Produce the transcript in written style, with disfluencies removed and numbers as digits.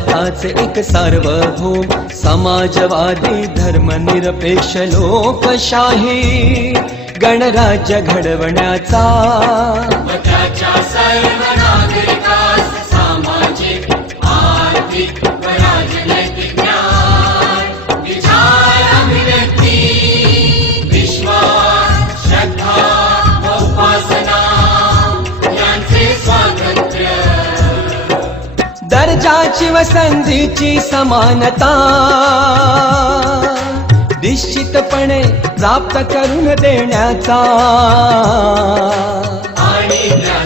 भारताचे एक सार्वभौम समाजवादी धर्मनिरपेक्ष लोकशाही गणराज्य घडवण्याचा व त्याच्या सर्व नागरिकास सामाजिक आर्थिक व राजनैतिक न्याय विचार अभिव्यक्ती विश्वास श्रद्धा व उपासना यांचे स्वातंत्र्य दर्जाची व संधीची समानता निश्चितपणे प्राप्त करून देण्याचा आणि त्या